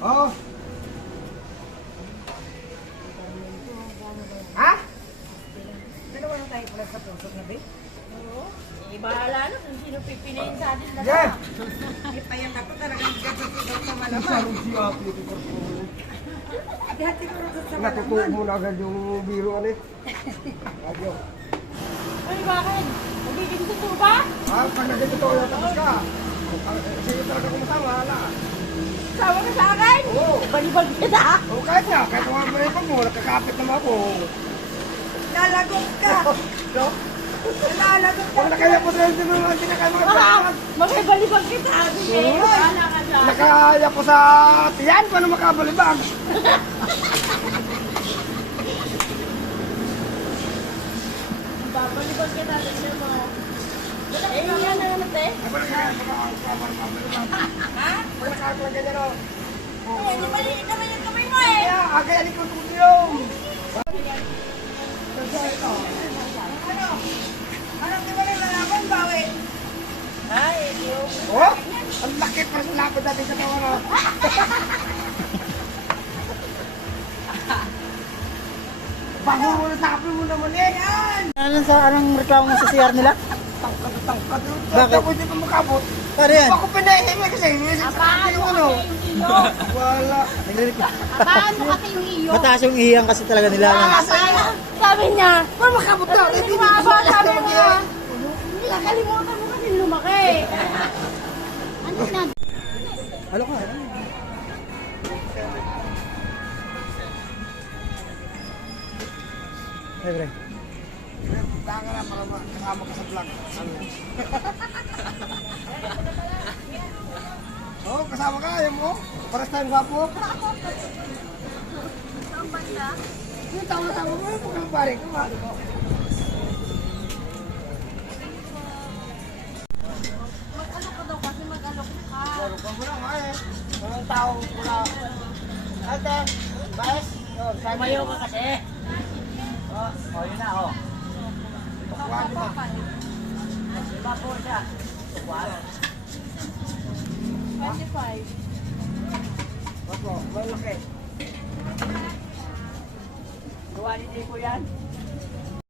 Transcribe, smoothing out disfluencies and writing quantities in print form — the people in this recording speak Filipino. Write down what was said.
Oo. Ha? Dalawa na tayo pala sa puso na, babe? Oo. Eh, bahala na kung sino pipiliin sa atin dalawa. Yeah. Ipayan ako talagang gagawin sa malaman. Sarong si Api ito ko. Hati-hati ko rin sa Natutuwa malaman. mo na agad yung biro ano eh. Adyo. Ay, bakit? Magiging totoo ba? Pag naging ito, tapos ka. Sige talaga kumasama, wala. Sawa ka sa akin? Oo. Balibag kita. Oo, kahit nga. Kahit mga manipag mo, nakakapit naman ako. Lalagot ka! No? Lalagot ka! Pag nakaya po sa hindi mo naman kinakaya mga Ah, magbalibag kita. Sige, Oo. bahala ka dyan. nakaya po sa tiyan, paano makabalibag? Babalibag kita. Tignan mo. Eh, yan na naman, te. Ay, parang kaya makabalibag. Ha? Pag nakakalang ganyan o. Eh, di maliit naman yung kamay mo eh. Kaya, agayanin ko ito yung. Ano? Anong di ba rin lalaban, bawi? Ay, yung... Oh, ang laki pa sa lapad natin sa kawan o. Bago mo na tapin mo naman eh. Yan! Anong reklamo mo sa CR nila? Tangkad. Bakit? Ako hindi ko makabot. Ano yan? Ako pinahihimay kasi. Paano Yung kasi ano. yung iyo? Wala. Paano kasi yung iyo? Mataas yung ihiyang kasi talaga nila. Ano? Sabi niya, Paano makabot na? Sabi Hindi mo nga ba, sabi mo nga. mag-iay. Nakalimutan mo kasi lumaki. Ano na? Ano ka? Hey, pre. Taka na para kasama ka sa vlog. Oh, kasama ka, ayaw mo? Paras tayong gwapo? Saan banda? Yung tama-tama mo, yung pagkabari ko, ha? Mag-alok ka daw kasi mag-alok ka. Laro ka mo lang, ay. Walang tao, wala. Ate, Baes? Oh, sabi Tumayo mo. ka kasi. Oh, yun na, oh. Tukuhan mo. Diba po siya? 25. Opo, malaki. Gawa ni Nico yan.